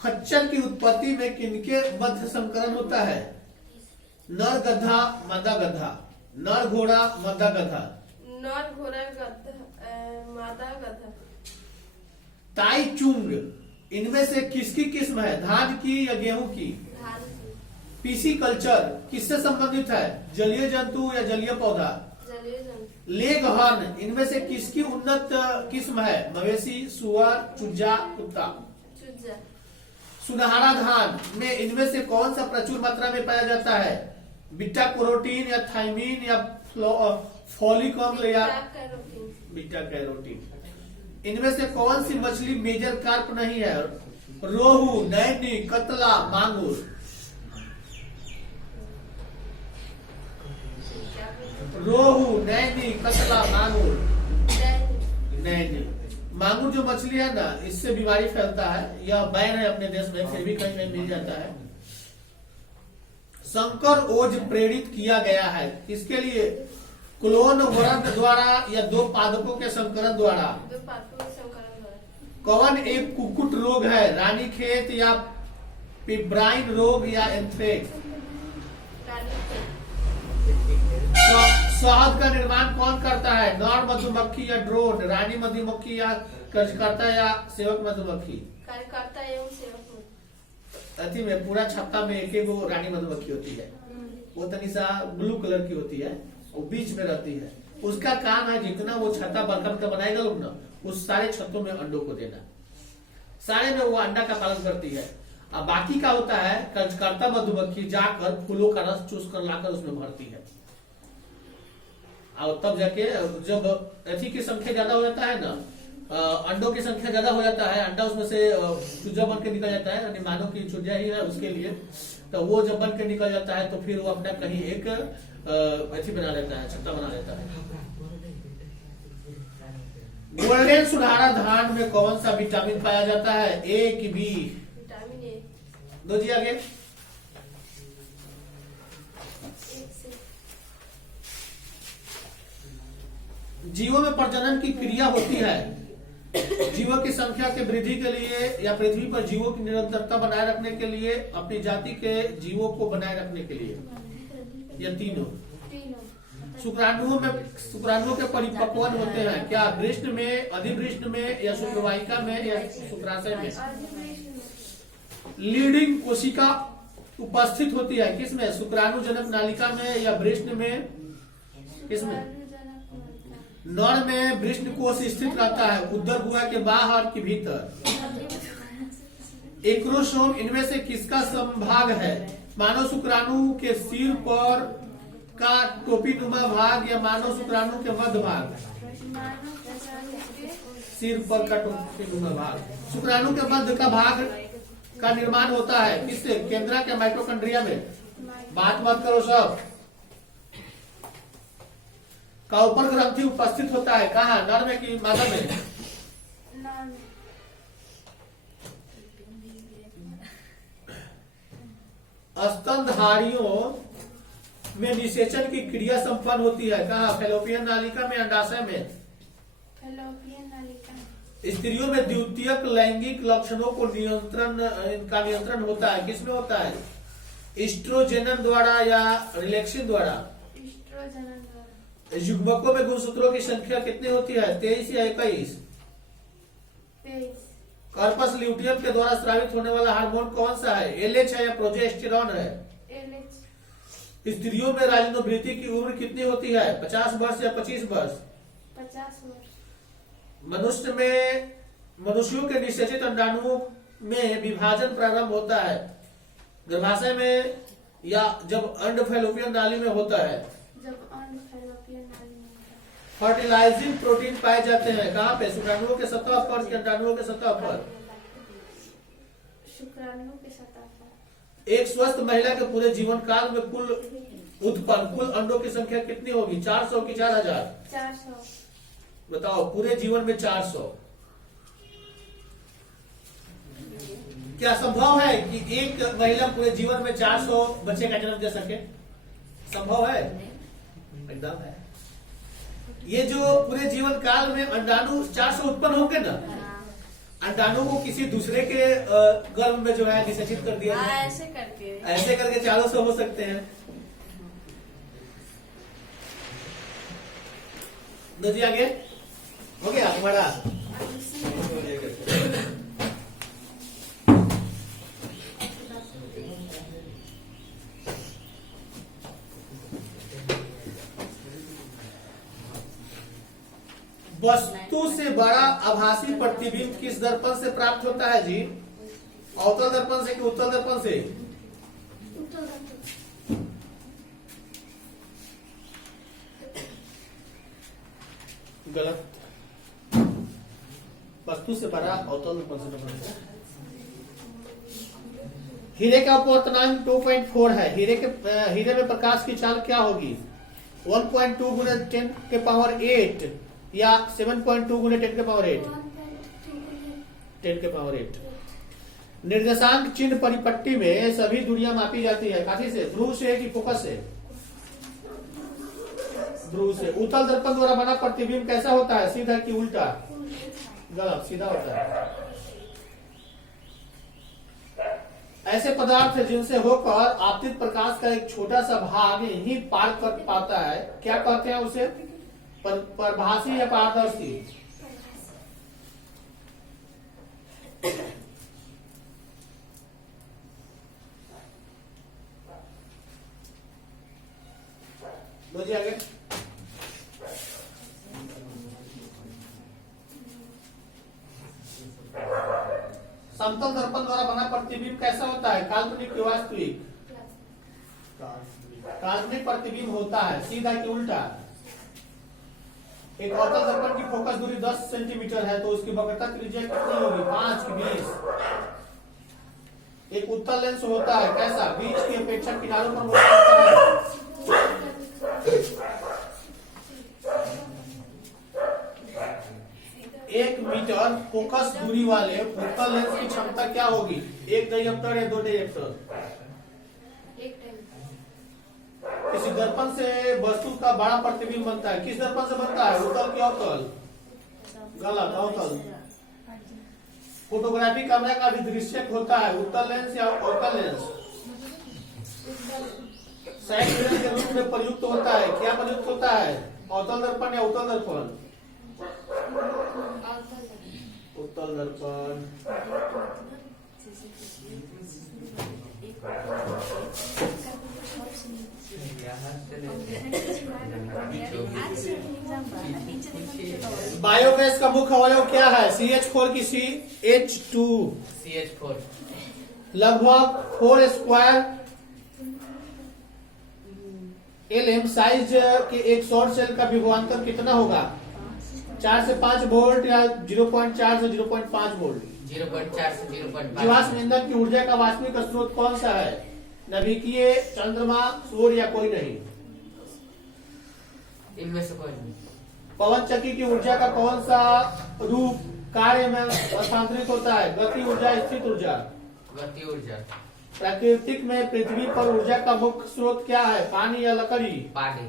खच्चर की उत्पत्ति में किनके मध्य संकरण होता है? नर गधा मादा गधा, नर घोड़ा मादा गधा। नर घोड़ा गधा मादा गधा। ताई चुंग इनमें से किसकी किस्म है? धान की या गेहूं की? धान की। पीसी कल्चर किससे संबंधित है? जलीय जंतु या जलीय पौधा? जलीय जंतु। लेग हॉर्न इनमें से किसकी उन्नत किस्म है? मवेशी, सुअर, चूजा, कुत्ता? चूजा। सुनहरा धान में इनमें से कौन सा प्रचुर मात्रा में पाया जाता है? बीटा कैरोटीन या थायमीन या फॉलिक अम्ल या बीटा कैरोटीन? इनमें से कौन सी मछली मेजर कार्प नहीं है? रोहू, नैनी, कतला, मांगुर? रोहू, नैनी, कतला, मांगुर? नैनी। मांगुर जो मछली है ना, इससे बीमारी फैलता है। यह बैन है अपने देश में, फिर भी कहीं कहीं मिल जाता है। संकर ओज प्रेरित किया गया है किसके लिए? क्लोन वर्ण द्वारा या दो पादपों के संकरण द्वारा? दो पादपों के संकरण द्वारा। कौन एक कुकुट रोग है? रानीखेत या पिब्राइन रोग या एंथ्रेक्स? शहद का निर्माण कौन करता है? नर मधुमक्खी या ड्रोन? रानी मधुमक्खी या कार्यकर्ता या सेवक मधुमक्खी? कार्यकर्ता एवं सेवक। अति में पूरा छत्ता में एक गो रानी मधुमक्खी होती है। वो तनिसा ब्लू कलर की होती है, वो बीच में रहती है। उसका काम है जितना वो छत्ता बरकम का बनाएगा लोग ना, उस सारे छत्तों में अंडों को देना। सारे में वो अंडा का पालन करती है। अब बाकी का होता है कार्यकर्ता मधुमक्खी जाकर फूलों का रस चूस कर लाकर उसमें भरती है। और तब जाके जब अथी की संख्या ज्यादा हो जाता है ना, अंडों की संख्या ज्यादा हो जाता है, अंडा उसमें से चूजा बन के निकल जाता है, मानो की चूजा ही है उसके लिए, तो वो जब बन के निकल जाता है तो फिर वो अपना कहीं एक अथी बना लेता है, छत्ता बना लेता है। गोल्डन सुनहरा धान में कौन सा विटामिन पाया जाता है? ए कि बी? Vitamin A. दो जी आगे। जीवों में प्रजनन की क्रिया होती है जीवों की संख्या के वृद्धि के लिए या पृथ्वी पर जीवों की निरंतरता बनाए रखने के लिए, अपनी जाति के जीवों को बनाए रखने के लिए, या तीनों? शुक्राणुओं के परिपक्वन होते हैं क्या? वृष्ण में, अधिवृष्ण में या शुक्रवाहिका में या शुक्राशय में? लीडिंग कोशिका उपस्थित होती है किसमें? शुक्राणु जनक नालिका में या वृष्ण में? किसमें? नर में वृष्ण कोश स्थित रहता है, उदर गुहा के बाहर के भीतर? एक्रोसोम इनमें से किसका संभाग है? मानव शुक्राणु के सिर पर का टोपीनुमा भाग या मानव शुक्राणु के मध्य भाग? सिर पर का टोपीनुमा भाग। शुक्राणु के मध्य का भाग का निर्माण होता है किससे? केंद्रा के माइटोकॉन्ड्रिया में। बात मत करो सब। का ऊपर ग्रंथि उपस्थित होता है कहाँ? नर में कि मादा में? स्तनधारियों में निषेचन की क्रिया संपन्न होती है कहाँ? फैलोपियन नालिका में, अंडाशय में? फैलोपियन नालिका। स्त्रियों में द्वितीयक लैंगिक लक्षणों को नियंत्रण होता है किसमें होता है? एस्ट्रोजेन द्वारा या रिलैक्सिन द्वारा? एस्ट्रोजेन। युग्मकों में गुणसूत्रों की संख्या कितनी होती है? 23 या 21? 23। कार्पस ल्यूटियम के द्वारा स्रावित होने वाला हार्मोन कौन सा है? एलएच है या प्रोजेस्टेरॉन है? एलएच। स्त्रियों में राजनोवृत्ति की उम्र कितनी होती है? 50 वर्ष या 25 वर्ष? 50 वर्ष। मनुष्यों के निषेचित अंडाणुओं में विभाजन प्रारंभ होता है गर्भाशय में या जब अंड फैलोपियन नाली में होता है? फर्टिलाइजिंग प्रोटीन पाए जाते हैं कहाँ पे? शुक्राणुओं के सतह पर या अंडाणुओं के सतह पर? शुक्राणुओं के सतह पर। एक स्वस्थ महिला के पूरे जीवन काल में कुल अंडों की संख्या कितनी होगी? 400 की 4000? 400। बताओ, पूरे जीवन में 400। क्या संभव है कि एक महिला पूरे जीवन में 400 बच्चे का जन्म दे सके? संभव है? एकदम है। ये जो पूरे जीवन काल में अंडाणु 400 उत्पन्न होंगे ना, अंडाणु को किसी दूसरे के गर्भ में जो है निषेचित कर दिया जाए। ऐसे करके ऐसे करके चारों से हो सकते हैं। नदी आगे हो गया हमारा। वस्तु से बड़ा आभासी प्रतिबिंब किस दर्पण से प्राप्त होता है जी? अवतल दर्पण से कि उत्तल दर्पण से? गलत। वस्तु से बड़ा अवतल दर्पण से बनता है। हीरे का अपवर्तनांक 2.4 है। हीरे में प्रकाश की चाल क्या होगी? 1.2 गुणे 10 के पावर 8 या 7.2 गुणे 10 के पावर 8? 10 के पावर 8। निर्देशांक चिन्ह परिपट्टी में सभी दूरियां मापी जाती है। काफी से, ध्रुव से कि फोकस से? ध्रुव से। उत्तल दर्पण द्वारा बना प्रतिबिंब कैसा होता है? सीधा कि उल्टा? गलत, सीधा होता है। ऐसे पदार्थ है जिनसे होकर आपतित प्रकाश का एक छोटा सा भाग ही पार कर पाता है, क्या कहते हैं उसे? परभासी या पारदर्शी? बोलिए आगे। समतल दर्पण द्वारा बना प्रतिबिंब कैसा होता है? काल्पनिक कि वास्तविक? काल्पनिक प्रतिबिंब होता है। सीधा कि उल्टा? एक अवतल दर्पण की फोकस दूरी 10 सेंटीमीटर है तो उसकी वक्रता त्रिज्या कितनी होगी? 5 की 20? एक उत्तल लेंस होता है कैसा? बीच की अपेक्षा किनारों पर मोटा होता है। 1 मीटर फोकस दूरी वाले उत्तल लेंस की क्षमता क्या होगी? 1 डायप्टर या 2 डायप्टर? किसी दर्पण से वस्तु का बड़ा प्रतिबिंब बनता है। किस दर्पण से बनता है? उत्तल कि अवतल? गलत, अवतल। फोटोग्राफी कैमरा का विदृश्यक होता है उत्तल लेंस या अवतल लेंस? साइड मिरर के रूप में प्रयुक्त होता है। क्या प्रयुक्त होता है? अवतल दर्पण या उत्तल दर्पण? उत्तल दर्पण। बायोगैस का मुख्य अवयव क्या है? CH4 की CH2? CH4। लगभग 4 स्क्वायर LM साइज के एक सौर सेल का विभवांतर कितना होगा? 4 से 5 वोल्ट या 0.4 से 0.5 वोल्ट? 0.4 से 0.5। जीवाश्म ईंधन की ऊर्जा का वास्तविक स्रोत कौन सा है? नाभिकीय, चंद्रमा, सूर्य या कोई नहीं? इनमें से कोई नहीं। पवन चक्की की ऊर्जा का कौन सा रूप कार्य में स्थानांतरित होता है? गति ऊर्जा, स्थित ऊर्जा? गति ऊर्जा। प्राकृतिक में पृथ्वी पर ऊर्जा का मुख्य स्रोत क्या है? पानी या लकड़ी? पानी।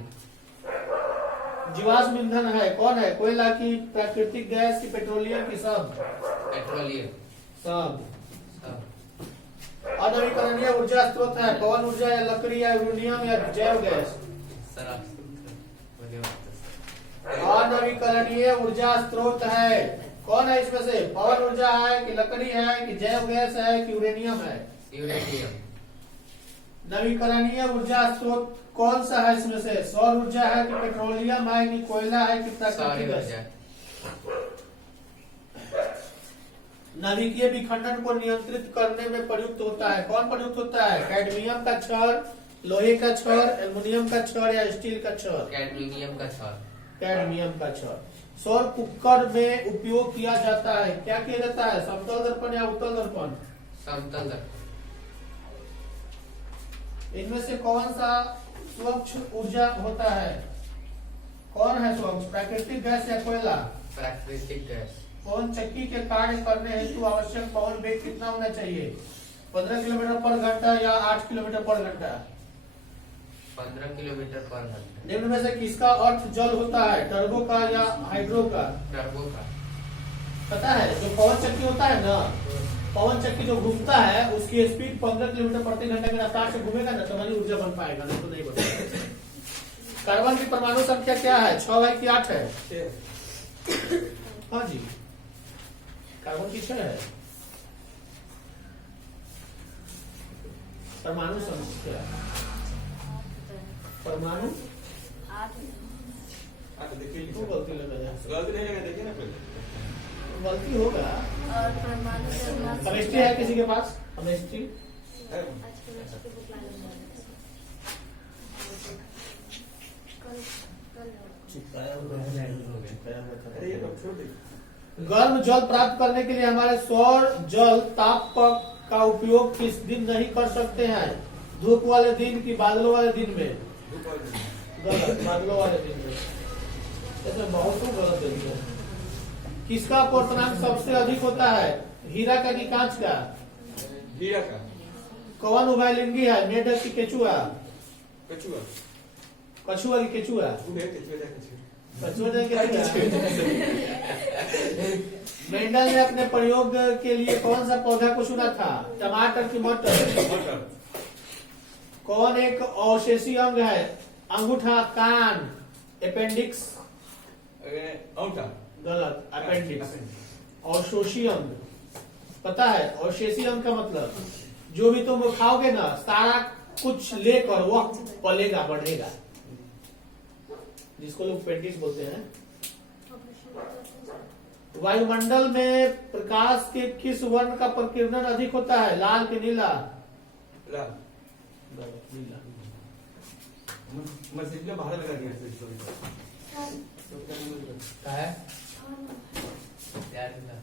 जीवाश्म ईंधन है कौन है? कोयला की, प्राकृतिक गैस की, पेट्रोलियम की? सब? पेट्रोलियम। सब। सब। अनवीकरणीय ऊर्जा स्रोत है पवन ऊर्जा या लकड़ी या यूरेनियम या जैव गैस? अनवीकरणीय ऊर्जा स्रोत है कौन है इसमें से? पवन ऊर्जा है कि लकड़ी है कि जैव गैस है कि यूरेनियम है? यूरेनियम। नवीकरणीय ऊर्जा स्रोत कौन सा है इसमें से? सौर ऊर्जा है कि पेट्रोलियम है कि कोयला है कि प्राकृतिक गैस? नाभिकीय विखंडन को नियंत्रित करने में प्रयुक्त होता है कौन प्रयुक्त होता है? कैडमियम का छड़, लोहे का छड़, एल्युमिनियम का छड़ या स्टील का छड़? कैडमियम का छड़। कैडमियम का छड़। सौर कुकर में उपयोग किया जाता है क्या किया जाता है? समतल दर्पण या उत्तल दर्पण? समतल दर्पण। इनमें से कौन सा स्वच्छ ऊर्जा होता है? कौन है स्वच्छ? प्राकृतिक गैस या कोयला? प्राकृतिक गैस। पवन चक्की के कार्य करने हेतु आवश्यक पवन वेग कितना होना चाहिए? 15 किलोमीटर पर घंटा या 8 किलोमीटर पर घंटा? 15 किलोमीटर पर घंटा। निम्न में से किसका अर्थ जल होता है? टर्बो का या हाइड्रो का? टर्बो का। पता है जो पवन चक्की होता है ना, पवन चक्की जो घूमता है उसकी स्पीड 15 किलोमीटर प्रति घंटे की रफ्तार से घूमेगा ना, तभी ऊर्जा बन पाएगा, नहीं तो नहीं बनेगा। कार्बन की परमाणु संख्या क्या है? 6 है कि 8 है? हाँ जी, कार्बन की 6 है। परमाणु संख्या, परमाणु क्यों गलती लग रहा है? गलती नहीं लगा, देखिए ना पहले। गलती होगा। और परमाणु संख्या केमिस्ट्री है किसी के पास? केमिस्ट्री है। अरे ये लोग छोड़ दे। गर्म जल प्राप्त करने के लिए हमारे सौर जल ताप का उपयोग किस दिन नहीं कर सकते हैं? धूप वाले दिन की बादलों वाले दिन में? गलत, बादलों वाले दिन में। इसमें बहुत गलत दे दिया। किसका अपवर्तनांक सबसे अधिक होता है? हीरा का कि कांच का? हीरा का। कौन उभयलिंगी है? मेढक की केचुआ? कछुआ। कछुआ की केचुआ? कछुआ कछुआ। कछुआ के मेंडल ने अपने प्रयोग के लिए कौन सा पौधा को चुना था? टमाटर की मटर? कौन एक अवशेषी अंग है? अंगूठा, कान, अपेंडिक्स? औटा। गलत, अपेंडिक्स। अवशोषी अंग पता है? अवशेषी अंग का मतलब जो भी तुम खाओगे ना, सारा कुछ लेकर वह पलेगा, बढ़ेगा, जिसको लोग अपेंडिक्स बोलते हैं। वायुमंडल में प्रकाश के किस वर्ण का प्रकीर्णन अधिक होता है? लाल के नीला? लाल। नीला। मछली बाहर लगा दिया है यार ना।